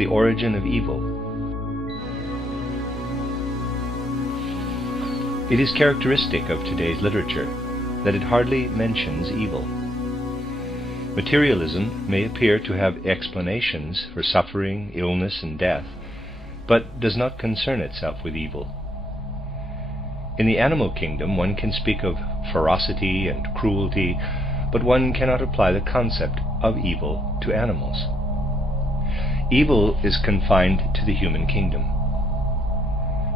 the origin of evil. It is characteristic of today's literature that it hardly mentions evil. Materialism may appear to have explanations for suffering, illness, and death, but does not concern itself with evil. In the animal kingdom, one can speak of ferocity and cruelty, but one cannot apply the concept of evil to animals. Evil is confined to the human kingdom.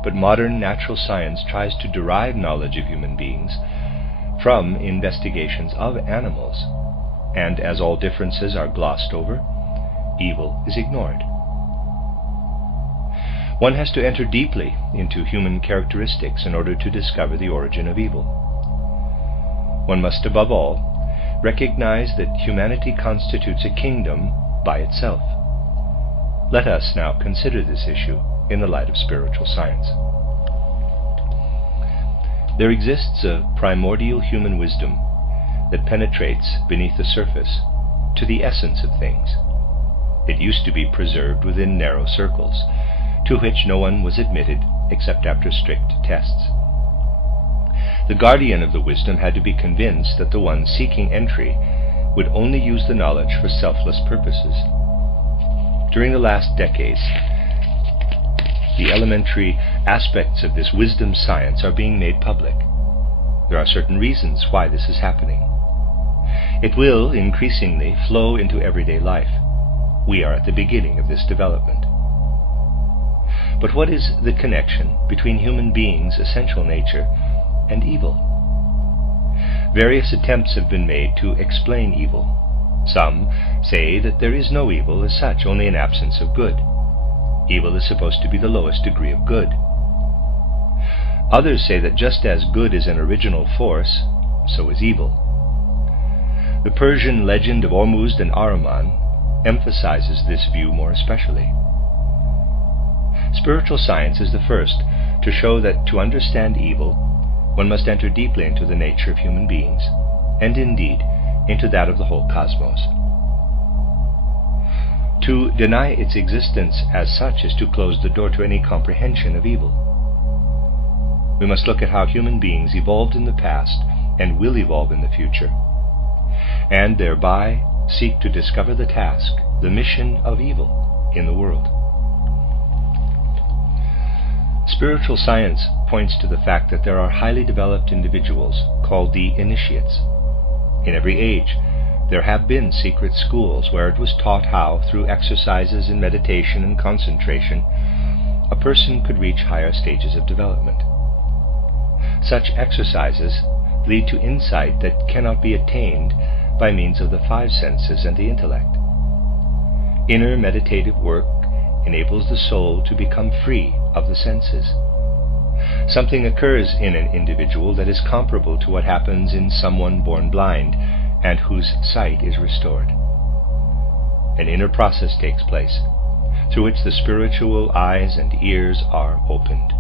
But modern natural science tries to derive knowledge of human beings from investigations of animals, and as all differences are glossed over, evil is ignored. One has to enter deeply into human characteristics in order to discover the origin of evil. One must, above all, recognize that humanity constitutes a kingdom by itself. Let us now consider this issue in the light of spiritual science. There exists a primordial human wisdom that penetrates beneath the surface to the essence of things. It used to be preserved within narrow circles, to which no one was admitted except after strict tests. The guardian of the wisdom had to be convinced that the one seeking entry would only use the knowledge for selfless purposes. During the last decades, the elementary aspects of this wisdom science are being made public. There are certain reasons why this is happening. It will increasingly flow into everyday life. We are at the beginning of this development. But what is the connection between human beings' essential nature and evil? Various attempts have been made to explain evil. Some say that there is no evil as such, only an absence of good. Evil is supposed to be the lowest degree of good. Others say that just as good is an original force, so is evil. The Persian legend of Ormuzd and Ahriman emphasizes this view more especially. Spiritual science is the first to show that to understand evil, one must enter deeply into the nature of human beings, and indeed into that of the whole cosmos. To deny its existence as such is to close the door to any comprehension of evil. We must look at how human beings evolved in the past and will evolve in the future, and thereby seek to discover the task, the mission of evil in the world. Spiritual science points to the fact that there are highly developed individuals called the initiates. In every age, there have been secret schools where it was taught how, through exercises in meditation and concentration, a person could reach higher stages of development. Such exercises lead to insight that cannot be attained by means of the five senses and the intellect. Inner meditative work enables the soul to become free of the senses. Something occurs in an individual that is comparable to what happens in someone born blind and whose sight is restored. An inner process takes place through which the spiritual eyes and ears are opened.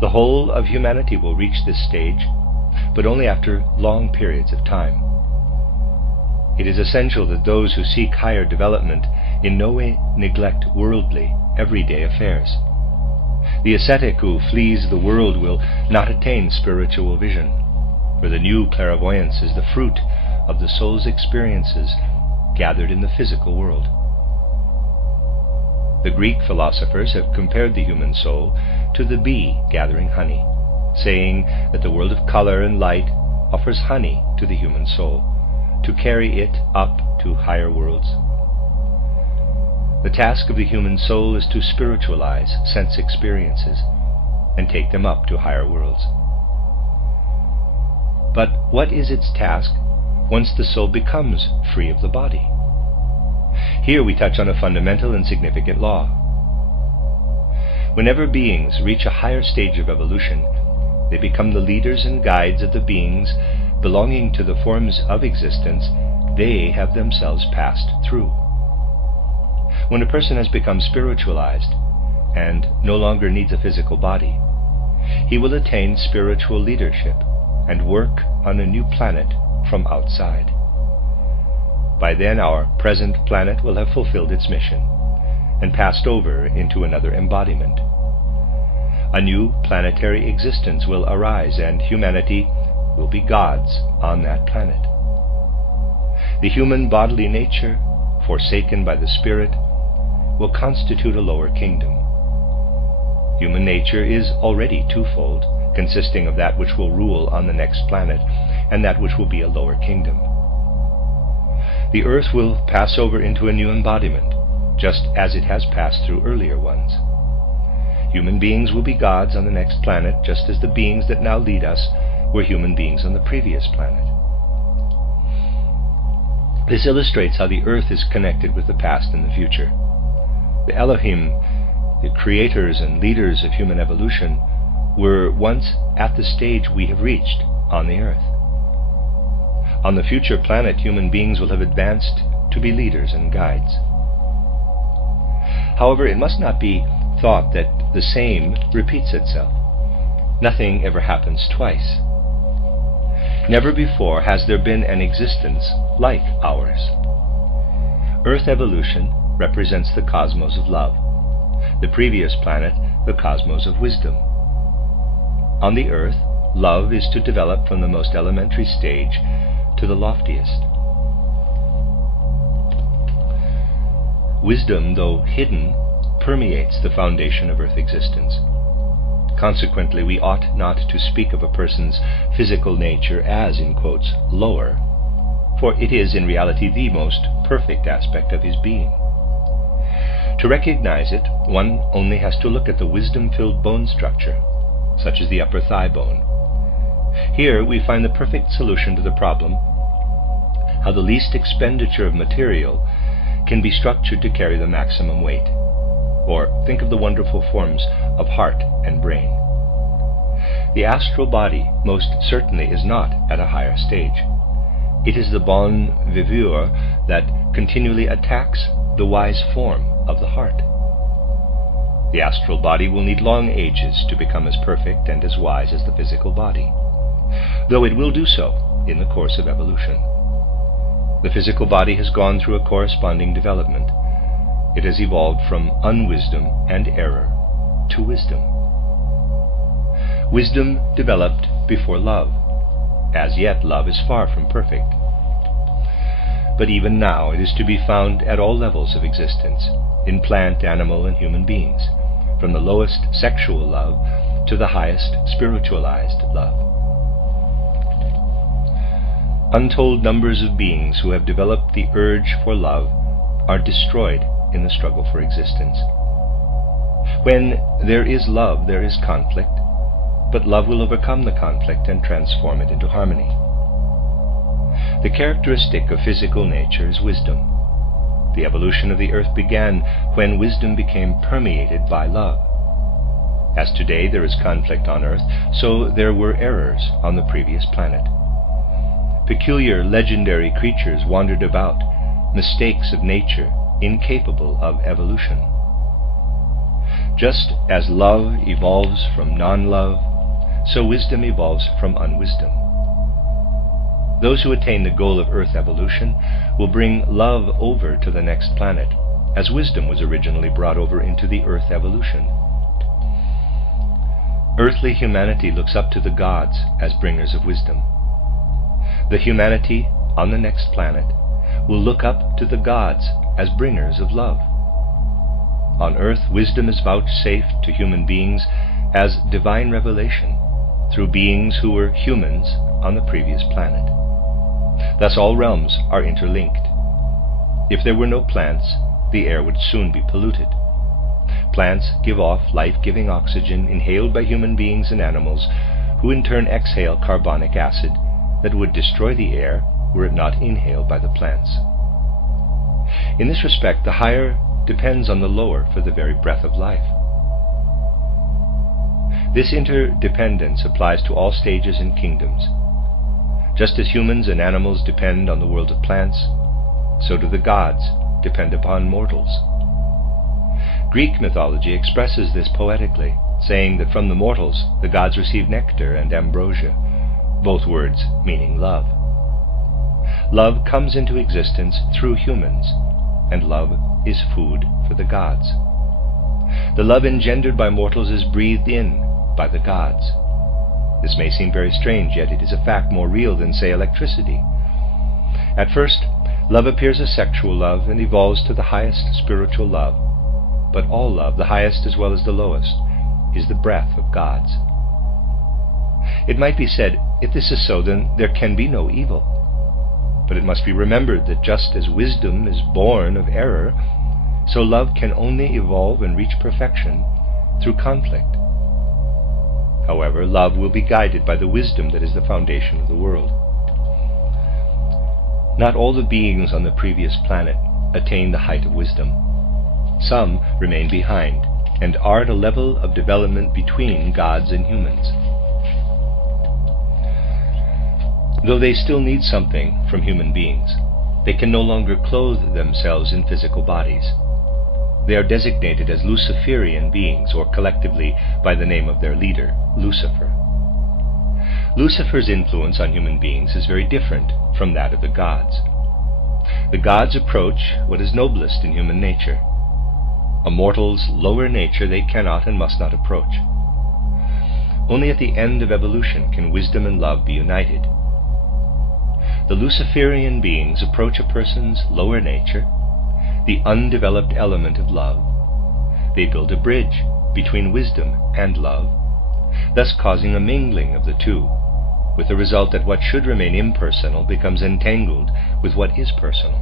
The whole of humanity will reach this stage, but only after long periods of time. It is essential that those who seek higher development in no way neglect worldly, everyday affairs. The ascetic who flees the world will not attain spiritual vision, for the new clairvoyance is the fruit of the soul's experiences gathered in the physical world. The Greek philosophers have compared the human soul to the bee gathering honey, saying that the world of color and light offers honey to the human soul, to carry it up to higher worlds. The task of the human soul is to spiritualize sense experiences and take them up to higher worlds. But what is its task once the soul becomes free of the body? Here we touch on a fundamental and significant law. Whenever beings reach a higher stage of evolution, they become the leaders and guides of the beings belonging to the forms of existence they have themselves passed through. When a person has become spiritualized and no longer needs a physical body, he will attain spiritual leadership and work on a new planet from outside. By then our present planet will have fulfilled its mission, and passed over into another embodiment. A new planetary existence will arise, and humanity will be gods on that planet. The human bodily nature, forsaken by the spirit, will constitute a lower kingdom. Human nature is already twofold, consisting of that which will rule on the next planet and that which will be a lower kingdom. The earth will pass over into a new embodiment, just as it has passed through earlier ones. Human beings will be gods on the next planet, just as the beings that now lead us were human beings on the previous planet. This illustrates how the earth is connected with the past and the future. The Elohim, the creators and leaders of human evolution, were once at the stage we have reached on the earth. On the future planet, human beings will have advanced to be leaders and guides. However, it must not be thought that the same repeats itself. Nothing ever happens twice. Never before has there been an existence like ours. Earth evolution represents the cosmos of love, the previous planet the cosmos of wisdom. On the earth, love is to develop from the most elementary stage to the loftiest. Wisdom, though hidden, permeates the foundation of earth existence. Consequently, we ought not to speak of a person's physical nature as, in quotes, lower, for it is in reality the most perfect aspect of his being. To recognize it, one only has to look at the wisdom-filled bone structure, such as the upper thigh bone. Here we find the perfect solution to the problem how the least expenditure of material can be structured to carry the maximum weight. Or think of the wonderful forms of heart and brain. The astral body most certainly is not at a higher stage. It is the bon viveur that continually attacks the wise form of the heart. The astral body will need long ages to become as perfect and as wise as the physical body, though it will do so in the course of evolution. The physical body has gone through a corresponding development. It has evolved from unwisdom and error to wisdom. Wisdom developed before love. As yet, love is far from perfect. But even now, it is to be found at all levels of existence, in plant, animal, and human beings, from the lowest sexual love to the highest spiritualized love. Untold numbers of beings who have developed the urge for love are destroyed in the struggle for existence. When there is love, there is conflict, but love will overcome the conflict and transform it into harmony. The characteristic of physical nature is wisdom. The evolution of the earth began when wisdom became permeated by love. As today there is conflict on earth, so there were errors on the previous planet. Peculiar legendary creatures wandered about, mistakes of nature, incapable of evolution. Just as love evolves from non-love, so wisdom evolves from unwisdom. Those who attain the goal of earth evolution will bring love over to the next planet, as wisdom was originally brought over into the earth evolution. Earthly humanity looks up to the gods as bringers of wisdom. The humanity on the next planet will look up to the gods as bringers of love. On earth, wisdom is vouchsafed to human beings as divine revelation through beings who were humans on the previous planet. Thus all realms are interlinked. If there were no plants, the air would soon be polluted. Plants give off life-giving oxygen inhaled by human beings and animals, who in turn exhale carbonic acid that would destroy the air were it not inhaled by the plants. In this respect, the higher depends on the lower for the very breath of life. This interdependence applies to all stages and kingdoms. Just as humans and animals depend on the world of plants, so do the gods depend upon mortals. Greek mythology expresses this poetically, saying that from the mortals the gods receive nectar and ambrosia, both words meaning love. Love comes into existence through humans, and love is food for the gods. The love engendered by mortals is breathed in by the gods. This may seem very strange, yet it is a fact more real than, say, electricity. At first, love appears as sexual love and evolves to the highest spiritual love. But all love, the highest as well as the lowest, is the breath of gods. It might be said, if this is so, then there can be no evil. But it must be remembered that just as wisdom is born of error, so love can only evolve and reach perfection through conflict. However, love will be guided by the wisdom that is the foundation of the world. Not all the beings on the previous planet attain the height of wisdom. Some remain behind and are at a level of development between gods and humans. Though they still need something from human beings, they can no longer clothe themselves in physical bodies. They are designated as Luciferian beings, or collectively by the name of their leader, Lucifer. Lucifer's influence on human beings is very different from that of the gods. The gods approach what is noblest in human nature. A mortal's lower nature they cannot and must not approach. Only at the end of evolution can wisdom and love be united. The Luciferian beings approach a person's lower nature, the undeveloped element of love. They build a bridge between wisdom and love, thus causing a mingling of the two, with the result that what should remain impersonal becomes entangled with what is personal.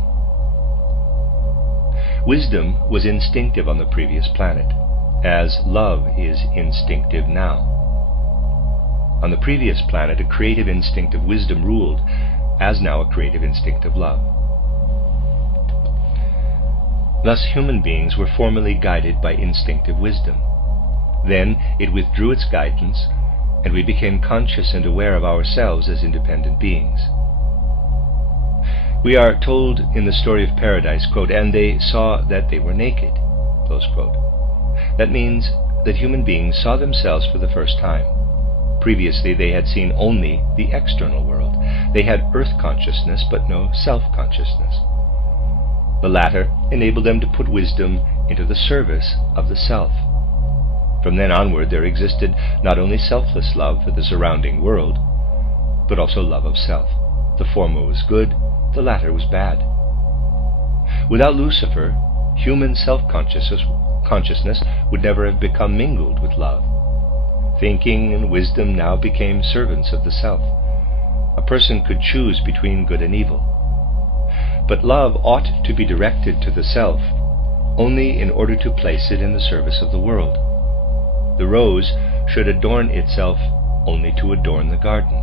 Wisdom was instinctive on the previous planet, as love is instinctive now. On the previous planet, a creative instinct of wisdom ruled, as now a creative instinct of love. Thus human beings were formerly guided by instinctive wisdom. Then it withdrew its guidance, and we became conscious and aware of ourselves as independent beings. We are told in the story of Paradise, quote, "And they saw that they were naked," close quote. That means that human beings saw themselves for the first time. Previously they had seen only the external world. They had earth consciousness, but no self-consciousness. The latter enabled them to put wisdom into the service of the self. From then onward there existed not only selfless love for the surrounding world, but also love of self. The former was good, the latter was bad. Without Lucifer, human self-consciousness would never have become mingled with love. Thinking and wisdom now became servants of the self. A person could choose between good and evil. But love ought to be directed to the self only in order to place it in the service of the world. The rose should adorn itself only to adorn the garden.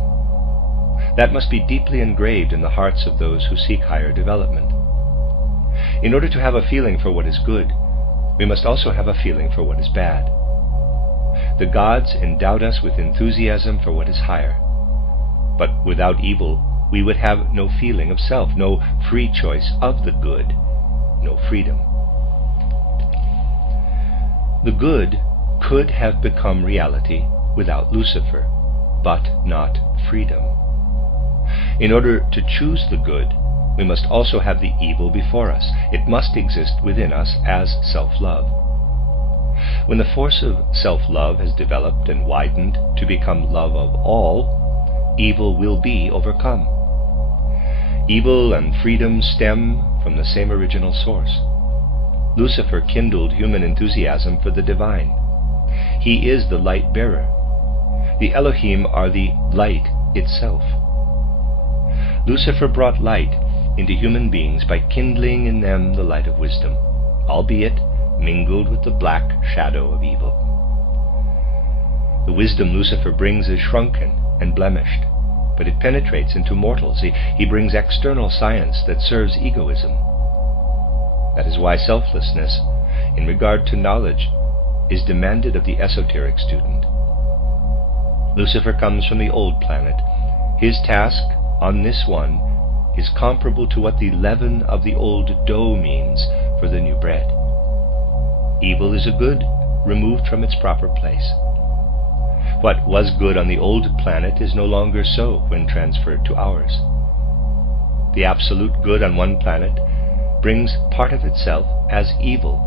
That must be deeply engraved in the hearts of those who seek higher development. In order to have a feeling for what is good, we must also have a feeling for what is bad. The gods endowed us with enthusiasm for what is higher. But without evil, we would have no feeling of self, no free choice of the good, no freedom. The good could have become reality without Lucifer, but not freedom. In order to choose the good, we must also have the evil before us. It must exist within us as self-love. When the force of self-love has developed and widened to become love of all, evil will be overcome. Evil and freedom stem from the same original source. Lucifer kindled human enthusiasm for the divine. He is the light bearer. The Elohim are the light itself. Lucifer brought light into human beings by kindling in them the light of wisdom, albeit mingled with the black shadow of evil. The wisdom Lucifer brings is shrunken and blemished, but it penetrates into mortals. He brings external science that serves egoism. That is why selflessness in regard to knowledge is demanded of the esoteric student. Lucifer comes from the old planet. His task on this one is comparable to what the leaven of the old dough means for the new bread. Evil is a good removed from its proper place. What was good on the old planet is no longer so when transferred to ours. The absolute good on one planet brings part of itself as evil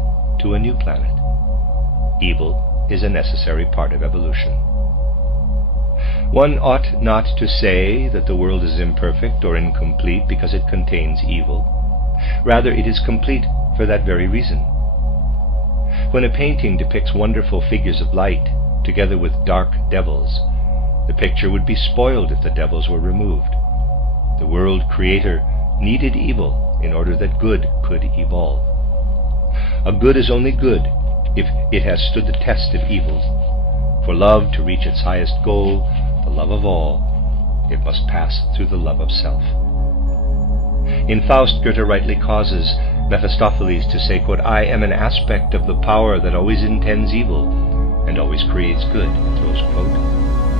to a new planet. Evil is a necessary part of evolution. One ought not to say that the world is imperfect or incomplete because it contains evil. Rather, it is complete for that very reason. When a painting depicts wonderful figures of light together with dark devils, the picture would be spoiled if the devils were removed. The world creator needed evil in order that good could evolve. A good is only good if it has stood the test of evil. For love to reach its highest goal, the love of all, it must pass through the love of self. In Faust, Goethe rightly causes Mephistopheles to say, quote, "I am an aspect of the power that always intends evil and always creates good," close quote.